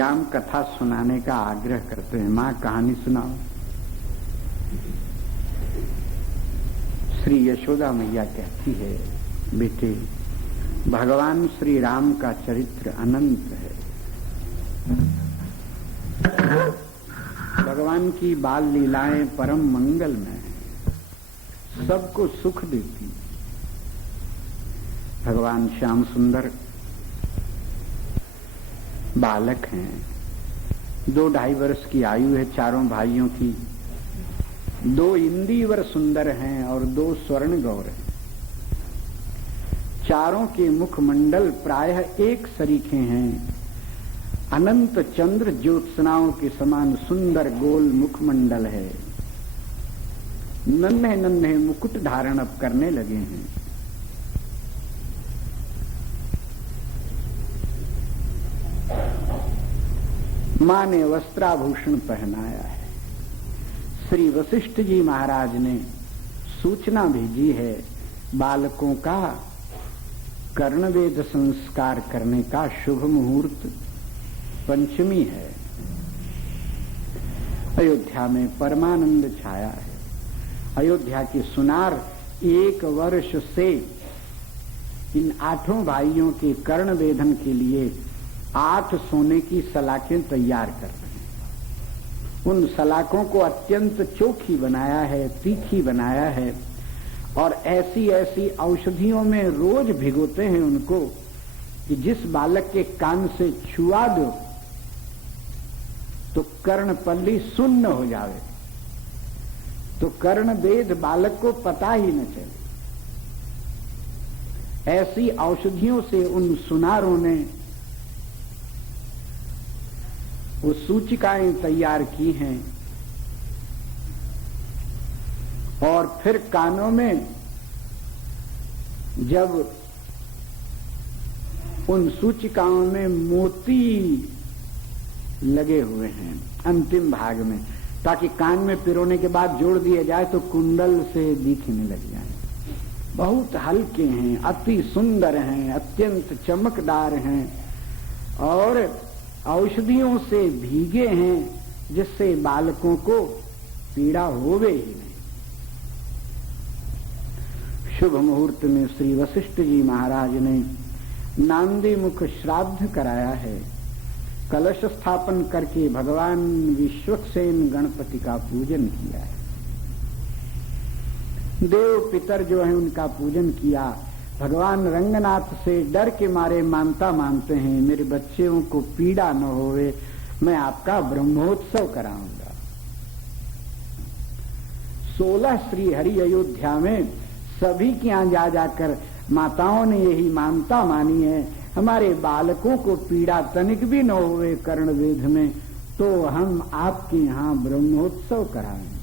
राम कथा सुनाने का आग्रह करते हैं। माँ कहानी सुनाओ। श्री यशोदा मैया कहती है, बेटे भगवान श्री राम का चरित्र अनंत है। भगवान की बाल लीलाएं परम मंगलमय हैं, सबको सुख देती हैं। भगवान श्याम सुंदर बालक हैं, 2-2.5 वर्ष की आयु है चारों भाइयों की। 2 इंद्रवर सुंदर हैं और 2 स्वर्ण गौर हैं। चारों के मुखमंडल प्रायः एक सरीखे हैं। अनंत चंद्र ज्योत्सनाओं के समान सुंदर गोल मुखमंडल है। नन्हे नन्हे मुकुट धारण अब करने लगे हैं। मां ने वस्त्राभूषण पहनाया है। श्री वशिष्ठ जी महाराज ने सूचना भेजी है, बालकों का कर्णवेद संस्कार करने का शुभ मुहूर्त पंचमी है। अयोध्या में परमानंद छाया है। अयोध्या के सुनार 1 वर्ष से इन 8 भाइयों के कर्ण वेधन के लिए 8 सोने की सलाखें तैयार कर रहे हैं। उन सलाखों को अत्यंत चोखी बनाया है, तीखी बनाया है और ऐसी ऐसी औषधियों में रोज भिगोते हैं उनको कि जिस बालक के कान से छुआ दो तो कर्णपल्ली सुन्न हो जावे, तो कर्ण वेद बालक को पता ही न चले। ऐसी औषधियों से उन सुनारों ने वो सूचिकाएं तैयार की हैं और फिर कानों में जब उन सूचिकाओं में मोती लगे हुए हैं अंतिम भाग में, ताकि कान में पिरोने के बाद जोड़ दिए जाए तो कुंडल से दिखने लग जाए। बहुत हल्के हैं, अति सुंदर हैं, अत्यंत चमकदार हैं और औषधियों से भीगे हैं जिससे बालकों को पीड़ा होवे ही नहीं। शुभ मुहूर्त में श्री वशिष्ठ जी महाराज ने नांदी मुख श्राद्ध कराया है। कलश स्थापन करके भगवान विश्वक्सेन गणपति का पूजन किया है। देव पितर जो है उनका पूजन किया। भगवान रंगनाथ से डर के मारे मानता मानते हैं, मेरे बच्चों को पीड़ा न होवे, मैं आपका ब्रह्मोत्सव कराऊंगा। 16 श्री हरि अयोध्या में सभी के यहां जा जाकर माताओं ने यही मानता मानी है, हमारे बालकों को पीड़ा तनिक भी न होवे कर्ण वेध में, तो हम आपके यहां ब्रह्मोत्सव कराएंगे।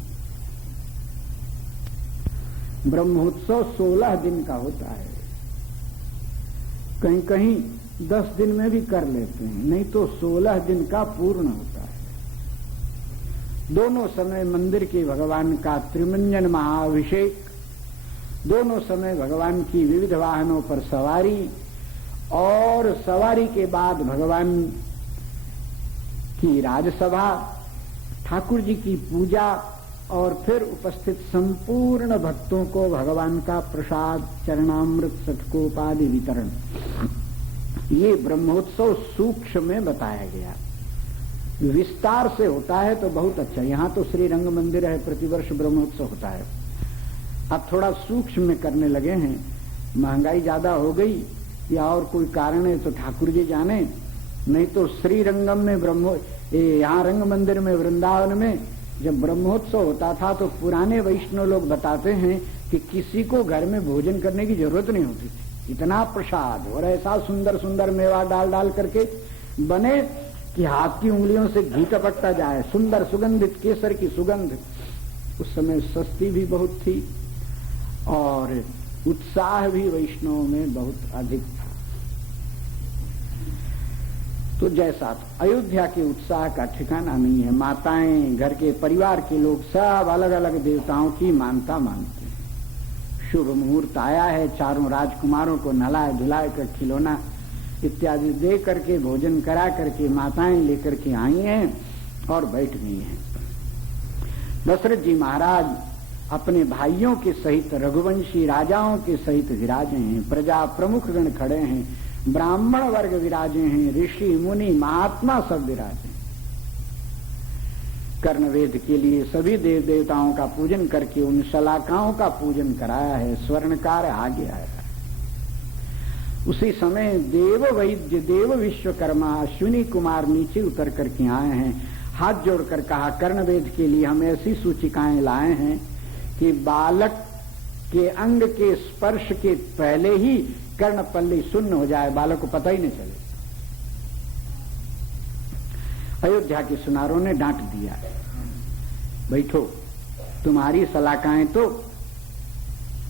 ब्रह्मोत्सव 16 दिन का होता है, कहीं कहीं 10 दिन में भी कर लेते हैं, नहीं तो 16 दिन का पूर्ण होता है। दोनों समय मंदिर के भगवान का त्रिमंजन महाअभिषेक, दोनों समय भगवान की विविध वाहनों पर सवारी और सवारी के बाद भगवान की राजसभा, ठाकुर जी की पूजा और फिर उपस्थित संपूर्ण भक्तों को भगवान का प्रसाद, चरणामृत, षटकोपादि वितरण। ये ब्रह्मोत्सव सूक्ष्म में बताया गया। विस्तार से होता है तो बहुत अच्छा। यहाँ तो श्री रंग मंदिर है, प्रतिवर्ष ब्रह्मोत्सव होता है। अब थोड़ा सूक्ष्म में करने लगे हैं, महंगाई ज्यादा हो गई या और कोई कारण है तो ठाकुर जी जाने, नहीं तो श्री रंगम में यहाँ रंग मंदिर में वृंदावन में जब ब्रह्मोत्सव होता था तो पुराने वैष्णव लोग बताते हैं कि किसी को घर में भोजन करने की जरूरत नहीं होती थी। इतना प्रसाद और ऐसा सुंदर सुंदर मेवा डाल डाल करके बने कि हाथ की उंगलियों से घी टपकता जाए। सुंदर सुगंधित केसर की सुगंध। उस समय सस्ती भी बहुत थी और उत्साह भी वैष्णव में बहुत अधिक था। तो जैसा अयोध्या के उत्साह का ठिकाना नहीं है। माताएं, घर के परिवार के लोग सब अलग अलग देवताओं की मानता मानते हैं। शुभ मुहूर्त आया है, चारों राजकुमारों को नहलाए धुलाए कर खिलौना इत्यादि दे करके भोजन करा करके माताएं लेकर के आई हैं और बैठ गई हैं। दशरथ जी महाराज अपने भाइयों के सहित रघुवंशी राजाओं के सहित विराजे हैं। प्रजा प्रमुख गण खड़े हैं, ब्राह्मण वर्ग विराजे हैं, ऋषि मुनि महात्मा सब विराजे हैं। कर्णवेद के लिए सभी देव देवताओं का पूजन करके उन शलाकाओं का पूजन कराया है। स्वर्णकार आगे आया है। उसी समय देव वैद्य देव विश्वकर्मा अश्विनी कुमार नीचे उतर करके आए हैं। हाथ जोड़कर कहा, कर्णवेद के लिए हम ऐसी सूचिकाएं लाए हैं कि बालक के अंग के स्पर्श के पहले ही कर्णपल्ली शून्य हो जाए, बालक को पता ही नहीं चले। अयोध्या के सुनारों ने डांट दिया, बैठो, तुम्हारी सलाकाएं तो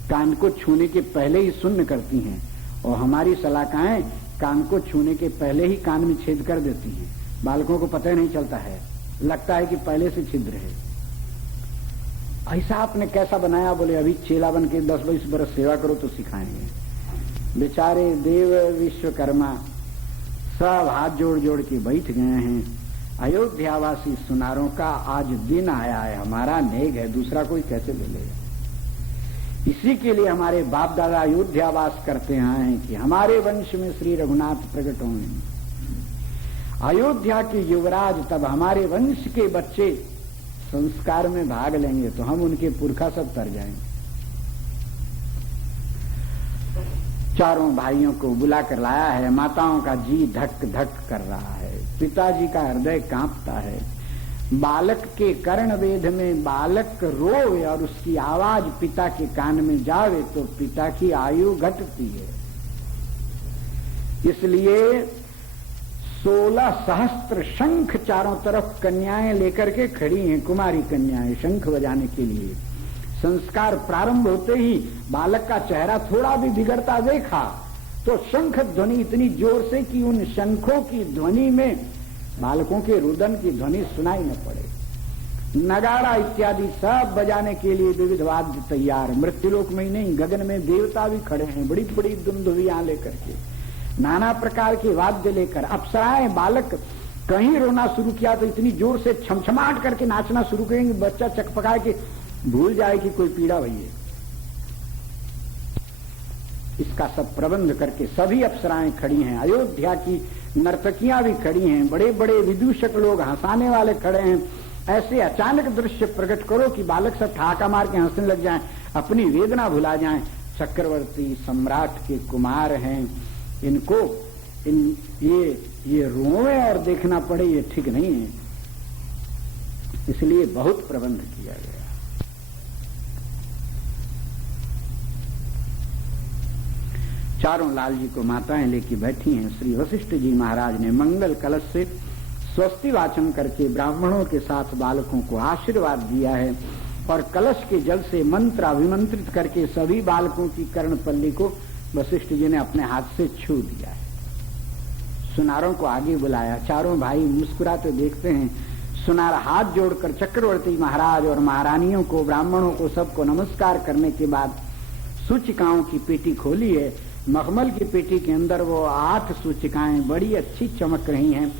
कान को छूने के पहले ही शून्य करती हैं और हमारी सलाकाएं कान को छूने के पहले ही कान में छेद कर देती हैं। बालकों को पता ही नहीं चलता है, लगता है कि पहले से छिद्र है। ऐसा आपने कैसा बनाया? बोले अभी चेला बन के 10-20 बरस सेवा करो तो सिखाएंगे। बेचारे देव विश्वकर्मा सब हाथ जोड़ जोड़ के बैठ गए हैं। अयोध्यावासी सुनारों का आज दिन आया है, हमारा नेग है, दूसरा कोई कैसे ले लेगा? इसी के लिए हमारे बाप दादा अयोध्यावास करते आए हैं कि हमारे वंश में श्री रघुनाथ प्रकट होंगे। अयोध्या के युवराज तब हमारे वंश के बच्चे संस्कार में भाग लेंगे तो हम उनके पुरखा सब तर जाएंगे। चारों भाइयों को बुलाकर लाया है। माताओं का जी धक धक कर रहा है, पिताजी का हृदय कांपता है। बालक के कर्णवेद में बालक रोए और उसकी आवाज पिता के कान में जावे तो पिता की आयु घटती है। इसलिए 16 सहस्त्र शंख चारों तरफ कन्याएं लेकर के खड़ी हैं, कुमारी कन्याएं शंख बजाने के लिए। संस्कार प्रारंभ होते ही बालक का चेहरा थोड़ा भी बिगड़ता देखा तो शंख ध्वनि इतनी जोर से कि उन शंखों की ध्वनि में बालकों के रुदन की ध्वनि सुनाई न पड़े। नगाड़ा इत्यादि सब बजाने के लिए विविध वाद्य तैयार। मृत्युलोक में ही नहीं, गगन में देवता भी खड़े हैं, बड़ी बड़ी दुंदुभियां लेकर के, नाना प्रकार के वाद्य लेकर। अप्सराएं बालक कहीं रोना शुरू किया तो इतनी जोर से छमछमाट करके नाचना शुरू करेंगे, बच्चा चकपका के भूल जाए कि कोई पीड़ा हुई है। इसका सब प्रबंध करके सभी अप्सराएं खड़ी हैं। अयोध्या की नर्तकियां भी खड़ी हैं, बड़े बड़े विदूषक लोग हंसाने वाले खड़े हैं। ऐसे अचानक दृश्य प्रकट करो कि बालक सब ठहाका मार के हंसने लग जाएं, अपनी वेदना भुला जाएं। चक्रवर्ती सम्राट के कुमार हैं, इनको ये रोवे और देखना पड़े, ये ठीक नहीं है। इसलिए बहुत प्रबंध किया गया। चारों लाल जी को माताएं लेके बैठी हैं। श्री वशिष्ठ जी महाराज ने मंगल कलश से स्वस्ति वाचन करके ब्राह्मणों के साथ बालकों को आशीर्वाद दिया है और कलश के जल से मंत्र अभिमंत्रित करके सभी बालकों की कर्णपल्ली को वशिष्ठ जी ने अपने हाथ से छू दिया है। सुनारों को आगे बुलाया। चारों भाई मुस्कुराते देखते हैं। सुनार हाथ जोड़कर चक्रवर्ती महाराज और महारानियों को, ब्राह्मणों को, सबको नमस्कार करने के बाद सूचिकाओं की पेटी खोली है। मखमल की पेटी के अंदर वो 8 सूचिकाएं बड़ी अच्छी चमक रही हैं।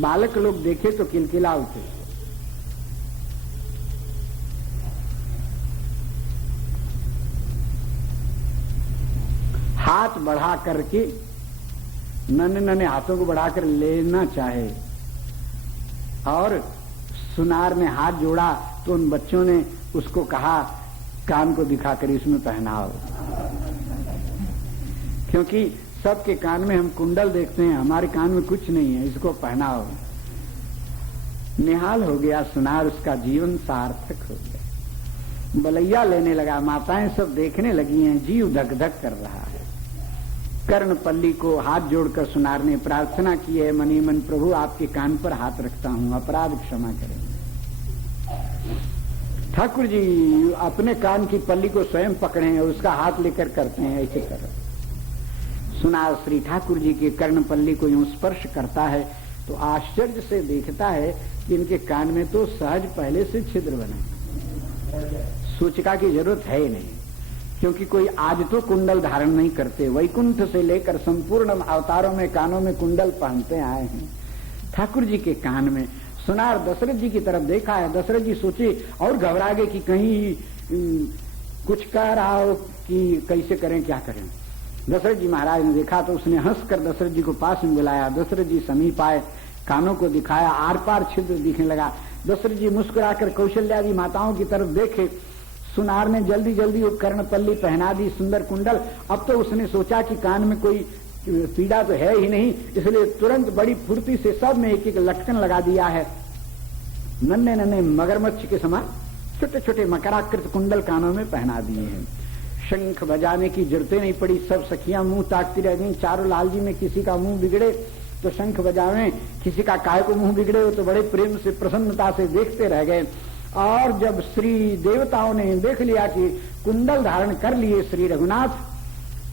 बालक लोग देखे तो किलकिला उठे। हाथ बढ़ा करके, नन्हे नन्हे हाथों को बढ़ाकर लेना चाहे और सुनार ने हाथ जोड़ा तो उन बच्चों ने उसको कहा कान को दिखाकर इसमें पहनाओ, क्योंकि सबके कान में हम कुंडल देखते हैं, हमारे कान में कुछ नहीं है, इसको पहनाओ। निहाल हो गया सुनार, उसका जीवन सार्थक हो गया। बलैया लेने लगा, माताएं सब देखने लगी हैं, जीव धक धक कर रहा है। कर्णपल्ली को हाथ जोड़कर सुनार ने प्रार्थना की है, मनी मन प्रभु आपके कान पर हाथ रखता हूं, अपराध क्षमा करेंगे। ठाकुर जी अपने कान की पल्ली को स्वयं पकड़े हैं, उसका हाथ लेकर करते हैं ऐसे कर। सुनार श्री ठाकुर जी के कर्णपल्ली को यूं स्पर्श करता है तो आश्चर्य से देखता है कि इनके कान में तो सहज पहले से छिद्र बना, सूचिका की जरूरत है ही नहीं। क्योंकि कोई आज तो कुंडल धारण नहीं करते, वैकुंठ से लेकर संपूर्ण अवतारों में कानों में कुंडल पहनते आए हैं। ठाकुर जी के कान में सुनार दशरथ जी की तरफ देखा है। दशरथ जी सोचे और घबरा गए कि कहीं कुछ कह रहा हो कि कैसे करें, क्या करें। दशरथ जी महाराज ने देखा तो उसने हंसकर दशरथ जी को पास में बुलाया। दशरथ जी समीप आए, कानों को दिखाया, आर पार छिद्र दिखने लगा। दशरथ जी मुस्कुराकर कौशल्यादि माताओं की तरफ देखे। सुनार ने जल्दी जल्दी उपकरण पल्ली पहना दी, सुंदर कुंडल। अब तो उसने सोचा कि कान में कोई पीड़ा तो है ही नहीं, इसलिए तुरंत बड़ी फुर्ती से सब में एक एक लटकन लगा दिया है। नन्हे नन्हे मगरमच्छ के समान छोटे छोटे मकराकृत कुंडल कानों में पहना दिए हैं। शंख बजाने की जरूरत नहीं पड़ी, सब सखियां मुंह ताकती रह गई। चारों लाल जी में किसी का मुंह बिगड़े तो शंख बजावे, किसी का काय को मुंह बिगड़े हो तो बड़े प्रेम से प्रसन्नता से देखते रह गए। और जब श्री देवताओं ने देख लिया कि कुंडल धारण कर लिए श्री रघुनाथ,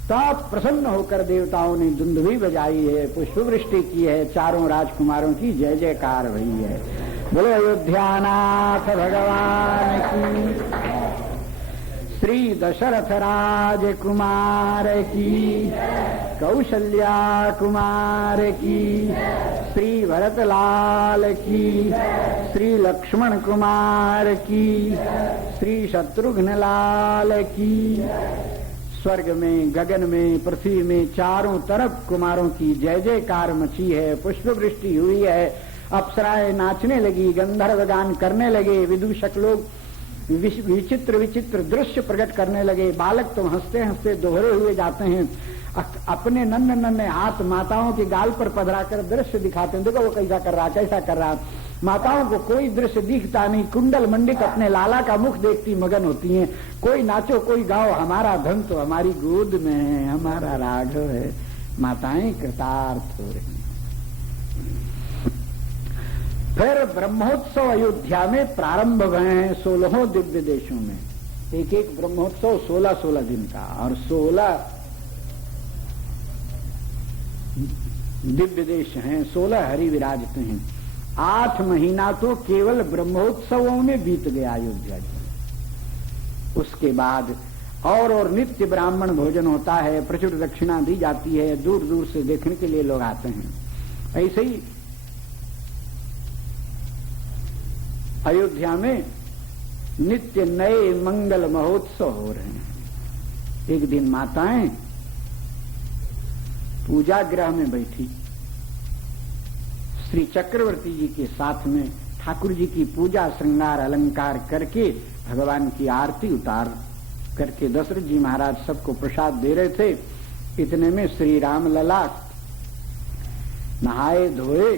तब प्रसन्न होकर देवताओं ने दुंदुभी बजाई है, पुष्पवृष्टि की है, चारों राजकुमारों की जय जयकार हुई है। बोलो अयोध्यानाथ भगवान की, श्री दशरथ राज कुमार की, कौशल्या कुमार की, श्री भरत लाल की, श्री लक्ष्मण कुमार की, श्री शत्रुघ्न लाल की। स्वर्ग में, गगन में, पृथ्वी में चारों तरफ कुमारों की जय जयकार मची है, पुष्पवृष्टि हुई है, अप्सराएं नाचने लगी, गंधर्व गान करने लगे, विदूषक लोग विचित्र विचित्र दृश्य प्रकट करने लगे। बालक तो हंसते हंसते दोहरे हुए जाते हैं, अपने नन्हे नन्हे हाथ माताओं के गाल पर पधराकर दृश्य दिखाते हैं। देखो वो कैसा कर रहा, कैसा कर रहा। माताओं को कोई दृश्य दिखता नहीं, कुंडल मंडित अपने लाला का मुख देखती मगन होती हैं। कोई नाचो कोई गाओ, हमारा धन तो हमारी गोद में है, हमारा राघव है। माताएं कृतार्थ हो रही। फिर ब्रह्मोत्सव अयोध्या में प्रारंभ हुए हैं 16 दिव्य देशों में। एक एक ब्रह्मोत्सव 16-16 दिन का, और 16 दिव्य देश हैं, 16 हरि विराजते हैं। 8 महीना तो केवल ब्रह्मोत्सवों में बीत गया अयोध्या जी। उसके बाद और नित्य ब्राह्मण भोजन होता है, प्रचुर दक्षिणा दी जाती है, दूर दूर से देखने के लिए लोग आते हैं। ऐसे ही अयोध्या में नित्य नए मंगल महोत्सव हो रहे हैं। एक दिन माताएं पूजा गृह में बैठी, श्री चक्रवर्ती जी के साथ में ठाकुर जी की पूजा श्रृंगार अलंकार करके भगवान की आरती उतार करके दशरथ जी महाराज सबको प्रसाद दे रहे थे। इतने में श्री राम लला नहाए धोए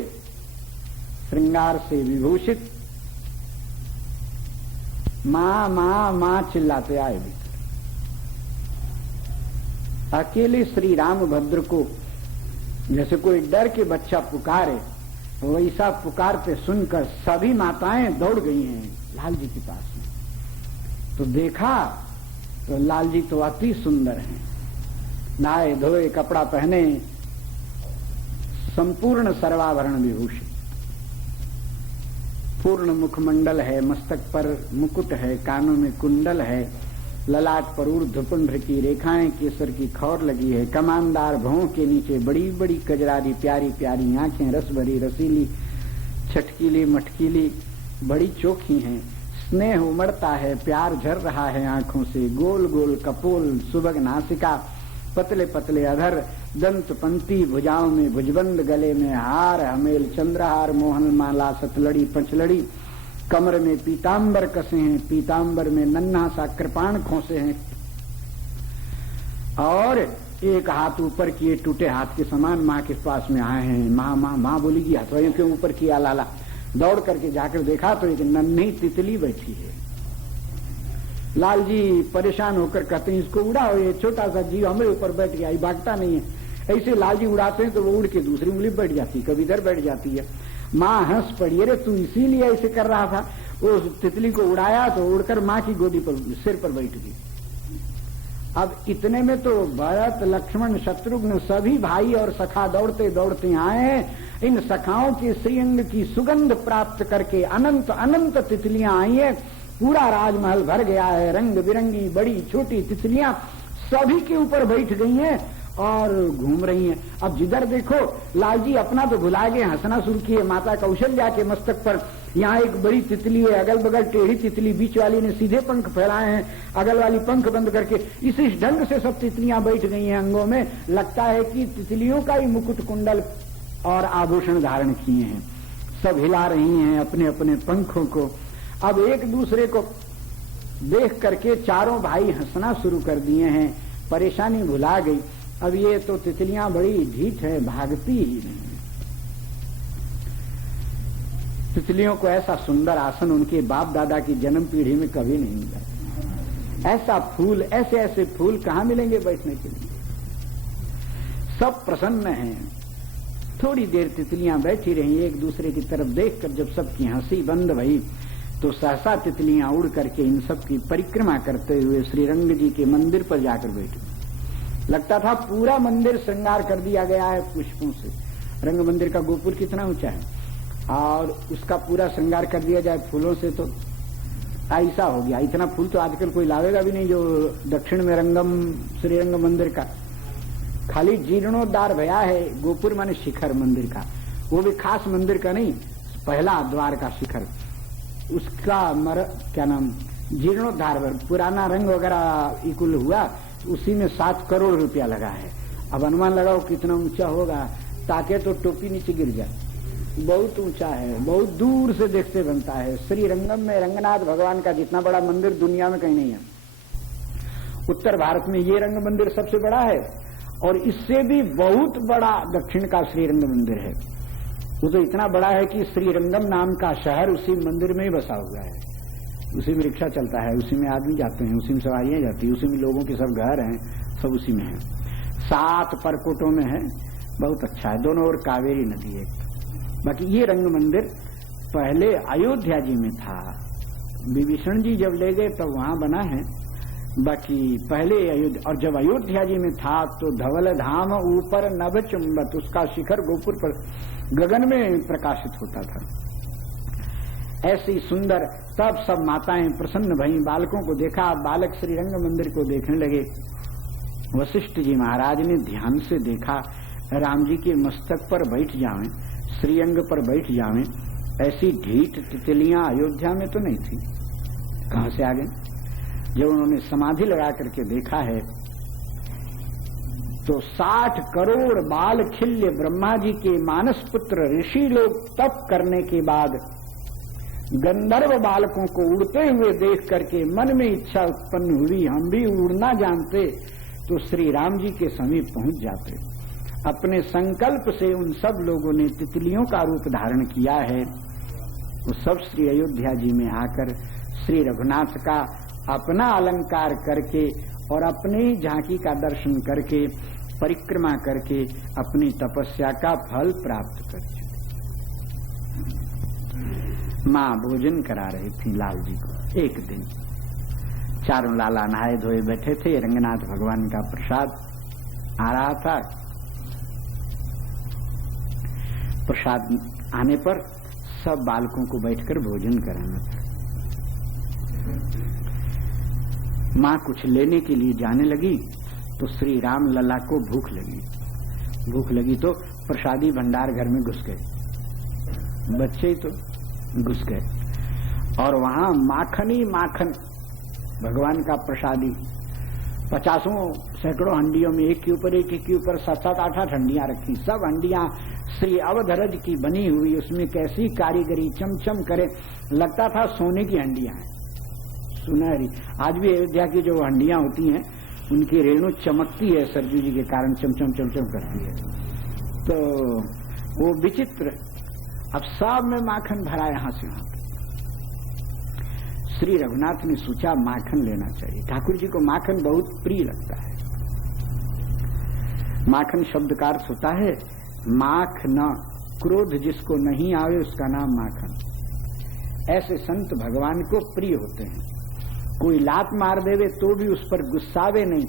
श्रृंगार से विभूषित मां मां मां चिल्लाते आए भीतर। अकेले श्री रामभद्र को जैसे कोई डर के बच्चा पुकारे, वैसा पुकारते सुनकर सभी माताएं दौड़ गई हैं लाल जी के पास में। तो देखा तो लाल जी तो अति सुंदर हैं, नहाए धोए कपड़ा पहने, संपूर्ण सर्वाभरण विभूषित, पूर्ण मुखमंडल है, मस्तक पर मुकुट है, कानों में कुंडल है, ललाट पर ऊर्ध्वपुंड्र की रेखाएं, केसर की खौर लगी है, कमानदार भौं के नीचे बड़ी बड़ी कजरारी प्यारी प्यारी आंखें, रस भरी रसीली, छटकीली मटकीली, बड़ी चोखी हैं, स्नेह उमड़ता है, प्यार झर रहा है आंखों से, गोल गोल कपोल, सुबग नासिका, पतले पतले अधर, दंत पंक्ति, भुजाओं में भुजबंद, गले में हार, हमेल, चंद्रहार, मोहन माला, सतलड़ी, पंचलड़ी, कमर में पीतांबर कसे हैं, पीतांबर में नन्हा सा कृपाण खोसे हैं, और एक हाथ ऊपर किए टूटे हाथ के समान माँ के पास में आए हैं। माँ माँ माँ बोली कि हथौड़ियों के ऊपर किया लाला। दौड़ करके जाकर देखा तो एक नन्ही तितली बैठी है। लाल जी परेशान होकर कहते हैं इसको उड़ाओ, ये छोटा सा जीव हमारे ऊपर बैठ गया, ये भागता नहीं है। ऐसे लाल जी उड़ाते हैं तो वो उड़ के दूसरी उंगली बैठ जाती, कभी इधर बैठ जाती है। माँ हंस पड़ी, अरे तू इसीलिए ऐसे कर रहा था। वो तितली को उड़ाया तो उड़कर माँ की गोदी पर सिर पर बैठ गई। अब इतने में तो भरत लक्ष्मण शत्रुघ्न सभी भाई और सखा दौड़ते दौड़ते आए। इन सखाओं के श्रीअंग की सुगंध प्राप्त करके अनंत अनंत तितलियां आई है। पूरा राजमहल भर गया है, रंग बिरंगी बड़ी छोटी तितलियां सभी के ऊपर बैठ गई हैं और घूम रही हैं। अब जिधर देखो लाल जी अपना तो भुला गए, हंसना शुरू किए। माता कौशल्या के मस्तक पर यहाँ एक बड़ी तितली है, अगल बगल टेढ़ी तितली, बीच वाली ने सीधे पंख फैलाए हैं, अगल वाली पंख बंद करके। इस ढंग से सब तितलियां बैठ गई हैं अंगों में। लगता है कि तितलियों का ही मुकुट कुंडल और आभूषण धारण किए हैं। सब हिला रही हैं अपने अपने पंखों को। अब एक दूसरे को देख करके चारों भाई हंसना शुरू कर दिए हैं, परेशानी भुला गई। अब ये तो तितलियां बड़ी ढीठ है, भागती ही नहीं। तितलियों को ऐसा सुंदर आसन उनके बाप दादा की जन्म पीढ़ी में कभी नहीं मिला। ऐसा फूल, ऐसे ऐसे फूल कहां मिलेंगे बैठने के लिए। सब प्रसन्न हैं। थोड़ी देर तितलियां बैठी रही, एक दूसरे की तरफ देखकर जब सबकी हंसी बंद भई तो सहसा तितलियां उड़ करके इन सब की परिक्रमा करते हुए श्री रंग जी के मंदिर पर जाकर बैठी। लगता था पूरा मंदिर श्रृंगार कर दिया गया है पुष्पों से। रंग मंदिर का गोपुर कितना ऊंचा है और उसका पूरा श्रृंगार कर दिया जाए फूलों से तो ऐसा हो गया। इतना फूल तो आजकल कोई लावेगा भी नहीं जो दक्षिण में रंगम श्री रंग मंदिर का खाली जीर्णोद्धार भया है। गोपुर माने शिखर मंदिर का, वो भी खास मंदिर का नहीं, पहला द्वार का शिखर, उसका क्या नाम जीर्णोद्धार, पुराना रंग वगैरह इकुल हुआ, उसी में 7 करोड़ रुपया लगा है। अब अनुमान लगाओ कितना ऊंचा होगा, ताके तो टोपी नीचे गिर जाए। बहुत ऊंचा है, बहुत दूर से देखते बनता है। श्री रंगम में रंगनाथ भगवान का जितना बड़ा मंदिर दुनिया में कहीं नहीं है। उत्तर भारत में ये रंग मंदिर सबसे बड़ा है और इससे भी बहुत बड़ा दक्षिण का श्रीरंग मंदिर है। वो तो इतना बड़ा है कि श्रीरंगम नाम का शहर उसी मंदिर में ही बसा हुआ है। उसी में रिक्शा चलता है, उसी में आदमी जाते हैं, उसी में सवारियां जाती है, उसी में लोगों के सब घर हैं, सब उसी में है। 7 परकोटों में है, बहुत अच्छा है। दोनों ओर कावेरी नदी है। बाकी ये रंग मंदिर पहले अयोध्या जी में था। विभीषण जी जब ले गए तब वहां बना है। बाकी पहले अयोध्या, और जब अयोध्या जी में था तो धवल धाम ऊपर नभ चुंबत, उसका शिखर गोपुर पर गगन में प्रकाशित होता था। ऐसी सुंदर, तब सब माताएं प्रसन्न भई, बालकों को देखा। बालक श्रीरंग मंदिर को देखने लगे। वशिष्ठ जी महाराज ने ध्यान से देखा, राम जी के मस्तक पर बैठ जावें, श्रीअंग पर बैठ जावें, ऐसी ढीठ तितलियां अयोध्या में तो नहीं थी, कहां से आ गई। जब उन्होंने समाधि लगा करके देखा है तो 60 करोड़ बाल खिल्य ब्रह्मा जी के मानस पुत्र ऋषि लोग तप करने के बाद गंधर्व बालकों को उड़ते हुए देख करके मन में इच्छा उत्पन्न हुई, हम भी उड़ना जानते तो श्री राम जी के समीप पहुंच जाते। अपने संकल्प से उन सब लोगों ने तितलियों का रूप धारण किया है। वो सब श्री अयोध्या जी में आकर श्री रघुनाथ का अपना अलंकार करके और अपनी झांकी का दर्शन करके, परिक्रमा करके अपनी तपस्या का फल प्राप्त कर चुके। मां भोजन करा रही थी लाल जी को। एक दिन चारों लाला नहाए धोए बैठे थे, रंगनाथ भगवान का प्रसाद आ रहा था। प्रसाद आने पर सब बालकों को बैठकर भोजन कराना था। मां कुछ लेने के लिए जाने लगी तो श्री राम लला को भूख लगी। भूख लगी तो प्रसादी भंडार घर में घुस गए, बच्चे ही तो घुस गए और वहां माखन ही माखन, भगवान का प्रसादी 50 सैकड़ों हंडियों में एक के ऊपर एक के ऊपर 7-7 8-8 हंडियां रखी। सब हंडियां श्री अवधरज की बनी हुई, उसमें कैसी कारीगरी, चमचम करे, लगता था सोने की हंडियां हैं, सुनहरी। आज भी अयोध्या की जो हंडियां होती हैं उनकी रेणु चमकती है, सरजू जी के कारण चमचम चमचम करती है, तो वो विचित्र। अब सब में माखन भरा यहां से वहां। श्री रघुनाथ ने सोचा माखन लेना चाहिए। ठाकुर जी को माखन बहुत प्रिय लगता है। माखन शब्द का अर्थ होता है माख न, क्रोध जिसको नहीं आवे उसका नाम माखन। ऐसे संत भगवान को प्रिय होते हैं। कोई लात मार देवे तो भी उस पर गुस्सावे नहीं,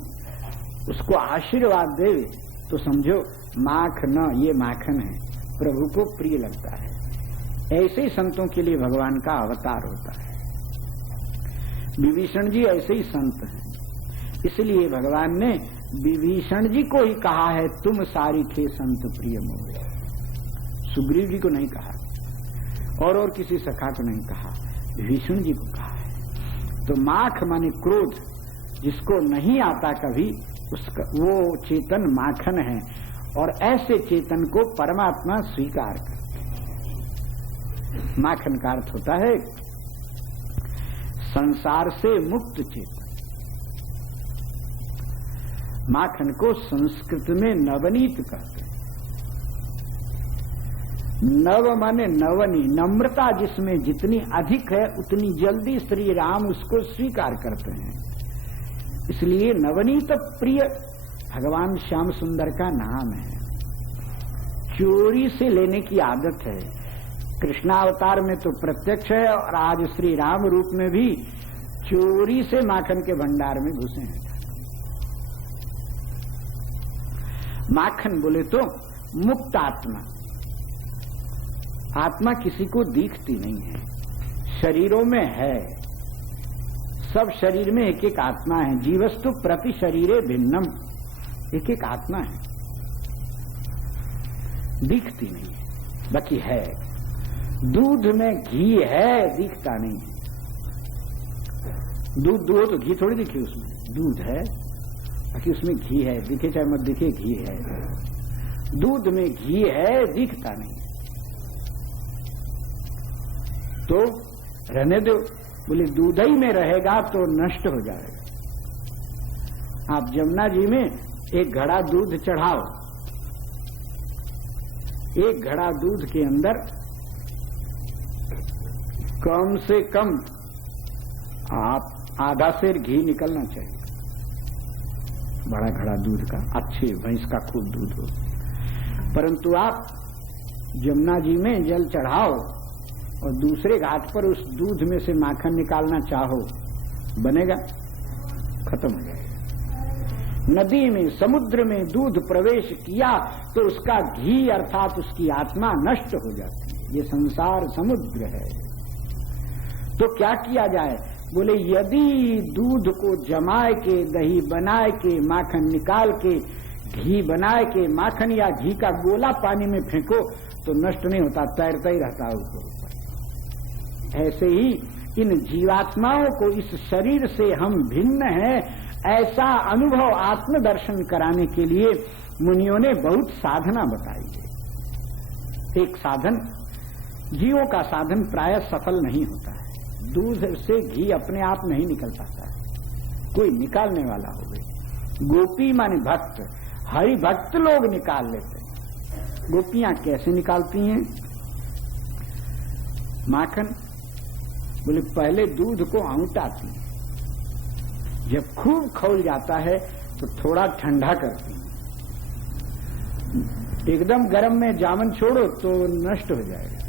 उसको आशीर्वाद देवे तो समझो माख न, ये माखन है, प्रभु को प्रिय लगता है। ऐसे ही संतों के लिए भगवान का अवतार होता है। विभीषण जी ऐसे ही संत हैं, इसलिए भगवान ने विभीषण जी को ही कहा है तुम सारी थे संत प्रिय मोहे। सुग्रीव जी को नहीं कहा और किसी सखा को नहीं कहा, विभीषण जी को कहा है। तो माख माने क्रोध, जिसको नहीं आता कभी उसका वो चेतन माखन है, और ऐसे चेतन को परमात्मा स्वीकार करते हैं। माखन का अर्थ होता है संसार से मुक्त चेतन। माखन को संस्कृत में नवनीत कहते हैं। नव माने नवनी, नम्रता जिसमें जितनी अधिक है उतनी जल्दी श्री राम उसको स्वीकार करते हैं, इसलिए नवनीत प्रिय भगवान श्याम सुंदर का नाम है। चोरी से लेने की आदत है, कृष्णावतार में तो प्रत्यक्ष है और आज श्री राम रूप में भी चोरी से माखन के भंडार में घुसे हैं। माखन बोले तो मुक्त आत्मा, आत्मा किसी को दिखती नहीं है, शरीरों में है, सब शरीर में एक एक आत्मा है। जीवस्तु प्रति शरीरे भिन्नम, एक एक आत्मा है, दिखती नहीं है, बाकी है। दूध में घी है, दिखता नहीं है। दूध दूध तो घी थोड़ी दिखे उसमें, दूध है बाकी उसमें घी है, दिखे चाहे मत दिखे घी है। दूध में घी है, दिखता नहीं। तो रहने दो, बोले दूध ही में रहेगा तो नष्ट हो जाएगा। आप जमुना जी में एक घड़ा दूध चढ़ाओ, एक घड़ा दूध के अंदर कम से कम आप आधा सेर घी निकलना चाहिए। बड़ा घड़ा दूध का, अच्छे भैंस का खूब दूध हो। परंतु आप जमुना जी में जल चढ़ाओ और दूसरे घाट पर उस दूध में से माखन निकालना चाहो, बनेगा? खत्म हो जाएगा। नदी में, समुद्र में दूध प्रवेश किया तो उसका घी अर्थात उसकी आत्मा नष्ट हो जाती है। ये संसार समुद्र है। तो क्या किया जाए? बोले यदि दूध को जमाए के, दही बनाए के, माखन निकाल के, घी बनाए के, माखन या घी का गोला पानी में फेंको तो नष्ट नहीं होता, तैरता ही रहता है ऊपर ऊपर। ऐसे ही इन जीवात्माओं को इस शरीर से हम भिन्न हैं ऐसा अनुभव आत्मदर्शन कराने के लिए मुनियों ने बहुत साधना बताई है। एक साधन, जीवों का साधन प्रायः सफल नहीं होता है। दूध से घी अपने आप नहीं निकल पाता है, कोई निकालने वाला हो गई। गोपी माने भक्त, हरि भक्त लोग निकाल लेते हैं। गोपियां कैसे निकालती हैं माखन? बोले पहले दूध को औंटाती हैं, जब खूब खौल जाता है तो थोड़ा ठंडा करती हैं। एकदम गर्म में जामन छोड़ो तो नष्ट हो जाएगा,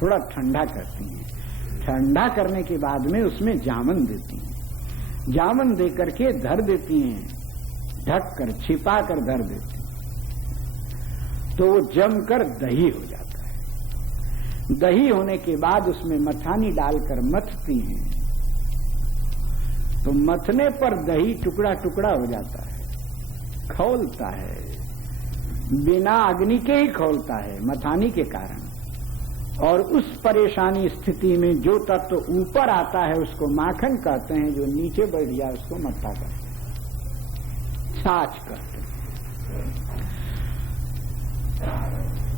थोड़ा ठंडा करती हैं। ठंडा करने के बाद में उसमें जामन देती हैं, जामन दे करके धर देती हैं, ढक कर छिपा कर धर देती हैं। तो वो जमकर दही हो जाता है। दही होने के बाद उसमें मथानी डालकर मथती हैं, तो मथने पर दही टुकड़ा टुकड़ा हो जाता है, खौलता है, बिना अग्नि के ही खौलता है मथानी के कारण। और उस परेशानी स्थिति में जो तत्व ऊपर आता है उसको माखन कहते हैं, जो नीचे बैठ जाए उसको मट्ठा कहते हैं, छाछ कहते हैं।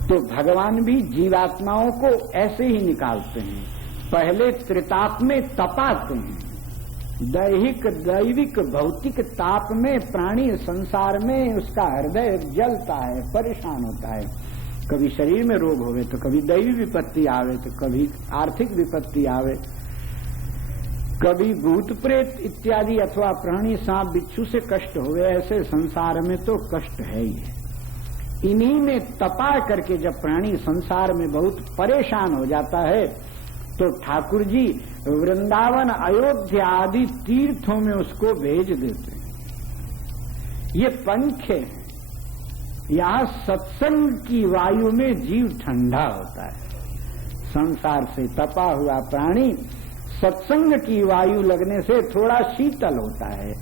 तो भगवान भी जीवात्माओं को ऐसे ही निकालते हैं। पहले त्रिताप में तपाते हैं, दैहिक दैविक भौतिक ताप में प्राणी संसार में उसका हृदय जलता है, परेशान होता है। कभी शरीर में रोग होवे तो कभी दैवी विपत्ति आवे तो कभी आर्थिक विपत्ति आवे, कभी भूत प्रेत इत्यादि अथवा प्राणी सांप बिच्छू से कष्ट हुए। ऐसे संसार में तो कष्ट है ही है। इन्हीं में तपा करके जब प्राणी संसार में बहुत परेशान हो जाता है तो ठाकुर जी वृंदावन अयोध्या आदि तीर्थों में उसको भेज देते हैं। ये पंख है, यहां सत्संग की वायु में जीव ठंडा होता है। संसार से तपा हुआ प्राणी सत्संग की वायु लगने से थोड़ा शीतल होता है।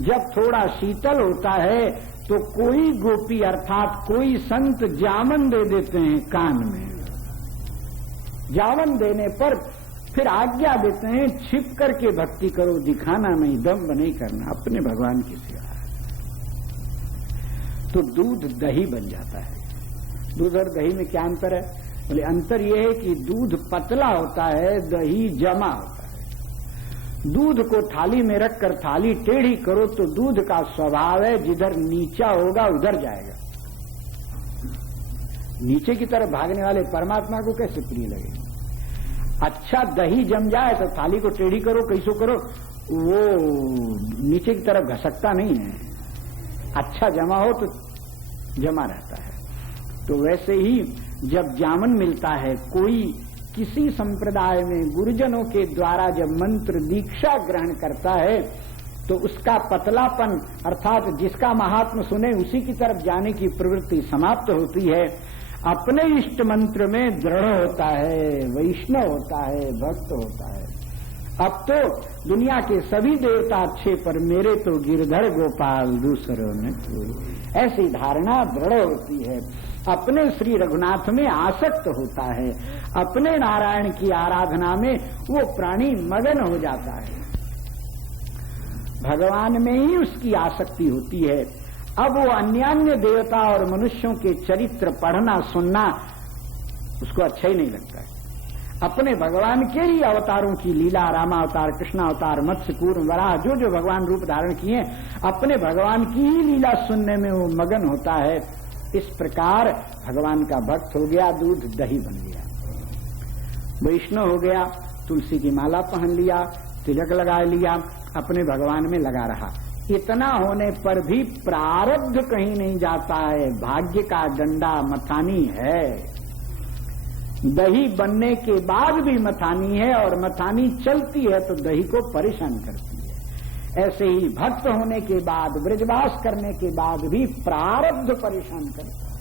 जब थोड़ा शीतल होता है तो कोई गोपी अर्थात कोई संत जामन दे देते हैं कान में। जामन देने पर फिर आज्ञा देते हैं छिप करके भक्ति करो, दिखाना नहीं, दम्भ नहीं करना, अपने भगवान की सेवा। तो दूध दही बन जाता है। दूध और दही में क्या अंतर है? बोले अंतर यह है कि दूध पतला होता है, दही जमा होता है। दूध को थाली में रखकर थाली टेढ़ी करो तो दूध का स्वभाव है जिधर नीचा होगा उधर जाएगा। नीचे की तरफ भागने वाले परमात्मा को कैसे प्रिय लगेगा? अच्छा दही जम जाए तो थाली को टेढ़ी करो, कैसो करो, वो नीचे की तरफ घसकता नहीं है। अच्छा जमा हो तो जमा रहता है। तो वैसे ही जब जामन मिलता है, कोई किसी संप्रदाय में गुरुजनों के द्वारा जब मंत्र दीक्षा ग्रहण करता है तो उसका पतलापन अर्थात जिसका महात्म सुने उसी की तरफ जाने की प्रवृत्ति समाप्त होती है। अपने इष्ट मंत्र में दृढ़ होता है, वैष्णव होता है, भक्त होता है। अब तो दुनिया के सभी देवता अच्छे पर मेरे तो गिरधर गोपाल दूसरों में कोई, ऐसी धारणा दृढ़ होती है। अपने श्री रघुनाथ में आसक्त होता है, अपने नारायण की आराधना में वो प्राणी मगन हो जाता है, भगवान में ही उसकी आसक्ति होती है। अब वो अन्यान्य देवता और मनुष्यों के चरित्र पढ़ना सुनना उसको अच्छा ही नहीं लगता है। अपने भगवान के ही अवतारों की लीला, रामावतार, कृष्णावतार, मत्स्य, कूर्म, वराह, जो जो भगवान रूप धारण किए, अपने भगवान की ही लीला सुनने में वो मगन होता है। इस प्रकार भगवान का भक्त हो गया, दूध दही बन गया, वैष्णव हो गया, तुलसी की माला पहन लिया, तिलक लगा लिया, अपने भगवान में लगा रहा। इतना होने पर भी प्रारब्ध कहीं नहीं जाता है, भाग्य का डंडा मथानी है। दही बनने के बाद भी मथानी है और मथानी चलती है तो दही को परेशान करती है। ऐसे ही भक्त होने के बाद, ब्रजवास करने के बाद भी प्रारब्ध परेशान करता है,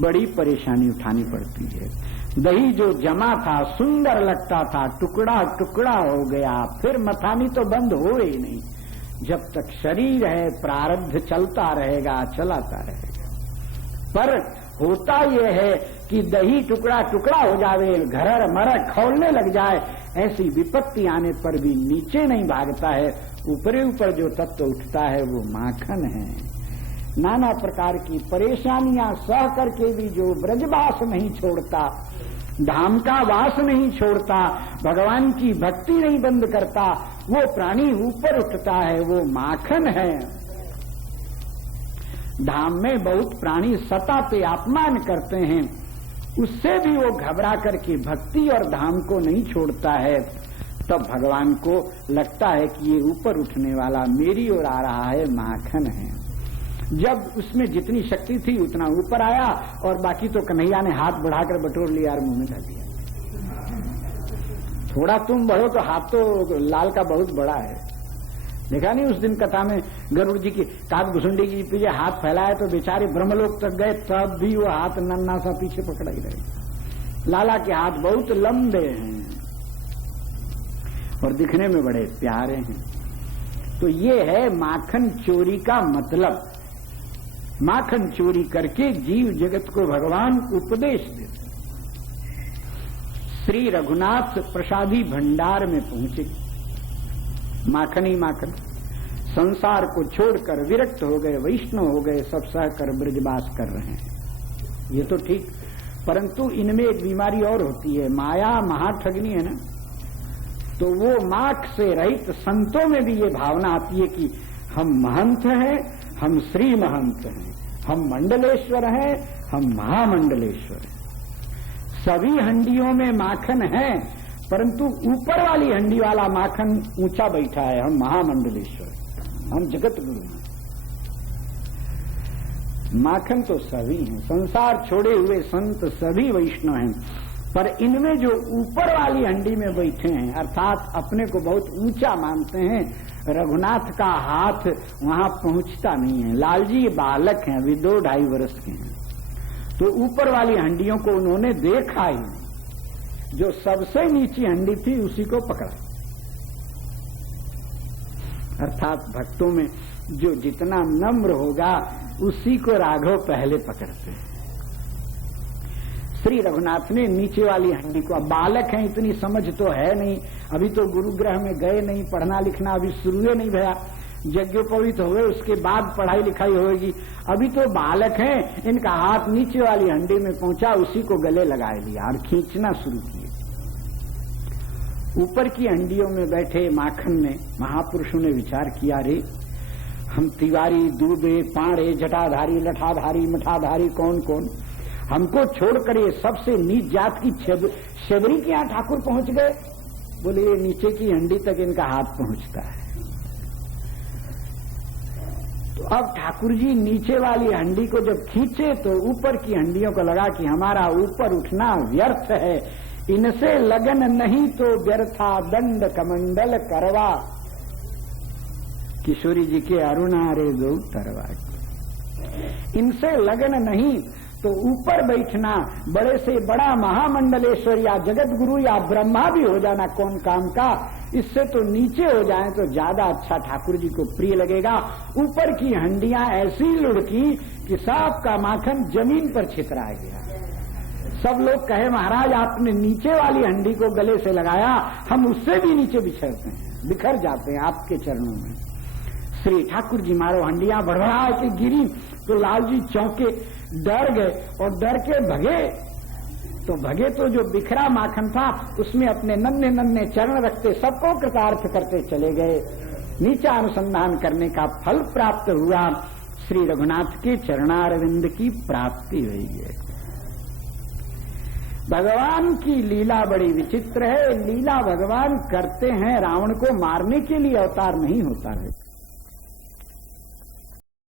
बड़ी परेशानी उठानी पड़ती है। दही जो जमा था, सुंदर लगता था, टुकड़ा टुकड़ा हो गया, फिर मथानी तो बंद हो ही नहीं। जब तक शरीर है प्रारब्ध चलता रहेगा, चलाता रहेगा। पर होता यह है कि दही टुकड़ा टुकड़ा हो जावे, घरर मरर खौलने लग जाए, ऐसी विपत्ति आने पर भी नीचे नहीं भागता है। ऊपरे ऊपर जो तत्व उठता है वो माखन है। नाना प्रकार की परेशानियां सह करके भी जो ब्रजवास नहीं छोड़ता, धाम का वास नहीं छोड़ता, भगवान की भक्ति नहीं बंद करता, वो प्राणी ऊपर उठता है, वो माखन है। धाम में बहुत प्राणी सताते अपमान करते हैं, उससे भी वो घबरा करके भक्ति और धाम को नहीं छोड़ता है। तब भगवान को लगता है कि ये ऊपर उठने वाला मेरी ओर आ रहा है, माखन है। जब उसमें जितनी शक्ति थी उतना ऊपर आया और बाकी तो कन्हैया ने हाथ बढ़ाकर बटोर लिया और मुंह में डाल दिया। थोड़ा तुम बढ़ो तो हाथ तो लाल का बहुत बड़ा है। देखा नहीं उस दिन कथा में गरुड़ जी की काक भुसुंडी जी पीछे हाथ फैलाए तो बेचारे ब्रह्मलोक तक गए, तब भी वो हाथ नन्ना सा पीछे पकड़ा ही रहे। लाला के हाथ बहुत लंबे हैं और दिखने में बड़े प्यारे हैं। तो ये है माखन चोरी का मतलब। माखन चोरी करके जीव जगत को भगवान उपदेश देते। श्री रघुनाथ प्रसादी भंडार में पहुंचे, माखन ही माखन, संसार को छोड़कर विरक्त हो गए, वैष्णव हो गए, सब सहकर ब्रजवास कर रहे हैं। ये तो ठीक, परंतु इनमें एक बीमारी और होती है, माया महाठगनी है ना। तो वो माख से रहित संतों में भी ये भावना आती है कि हम महंत हैं, हम श्री महंत हैं, हम मंडलेश्वर हैं, हम महामंडलेश्वर हैं। सभी हंडियों में माखन है, परंतु ऊपर वाली हंडी वाला माखन ऊंचा बैठा है, हम महामंडलेश्वर, हम जगत गुरु हैं। माखन तो सभी हैं, संसार छोड़े हुए संत सभी वैष्णव हैं, पर इनमें जो ऊपर वाली हंडी में बैठे हैं अर्थात अपने को बहुत ऊंचा मानते हैं, रघुनाथ का हाथ वहां पहुंचता नहीं है। लालजी बालक हैं, अभी 2-2.5 वर्ष के हैं, तो ऊपर वाली हंडियों को उन्होंने देखा ही नहीं। जो सबसे नीची हंडी थी उसी को पकड़ा। अर्थात भक्तों में जो जितना नम्र होगा उसी को राघव पहले पकड़ते हैं। श्री रघुनाथ ने नीचे वाली हंडी को, अब बालक हैं, इतनी समझ तो है नहीं, अभी तो गुरुग्रह में गए नहीं, पढ़ना लिखना अभी शुरू नहीं भया, यज्ञोपवीत हुए उसके बाद पढ़ाई लिखाई होगी, अभी तो बालक हैं। इनका हाथ नीचे वाली हंडी में पहुंचा, उसी को गले लगाए लिया और खींचना शुरू किए। ऊपर की हंडियों में बैठे माखन ने, महापुरुषों ने विचार किया, रे हम तिवारी, दूबे, पाड़े, जटाधारी, लठाधारी, मठाधारी कौन कौन, हमको छोड़कर ये सबसे नीच जात की शबरी के यहां ठाकुर पहुंच गए। बोले ये नीचे की हंडी तक इनका हाथ पहुंचता है। तो अब ठाकुर जी नीचे वाली हंडी को जब खींचे तो ऊपर की हंडियों को लगा कि हमारा ऊपर उठना व्यर्थ है, इनसे लगन नहीं तो व्यर्था दंड कमंडल करवा। किशोरी जी के अरुणारे दो तरवा, इनसे लगन नहीं तो ऊपर बैठना, बड़े से बड़ा महामंडलेश्वर या जगत गुरु या ब्रह्मा भी हो जाना कौन काम का, इससे तो नीचे हो जाए तो ज्यादा अच्छा ठाकुर जी को प्रिय लगेगा। ऊपर की हंडियां ऐसी लुढ़की कि सांप का माखन जमीन पर छितरा गया। सब लोग कहे महाराज आपने नीचे वाली हंडी को गले से लगाया, हम उससे भी नीचे बिछड़ते हैं, बिखर जाते हैं आपके चरणों में। श्री ठाकुर जी मारो हंडियां बढ़ा के गिरी तो लाल जी चौंके, डर गए और डर के भगे। तो भगे तो जो बिखरा माखन था उसमें अपने नन्हे नन्हे चरण रखते सबको कृतार्थ करते चले गए। नीचा अनुसंधान करने का फल प्राप्त हुआ, श्री रघुनाथ के चरणारविंद की प्राप्ति हुई है। भगवान की लीला बड़ी विचित्र है। लीला भगवान करते हैं, रावण को मारने के लिए अवतार नहीं होता है।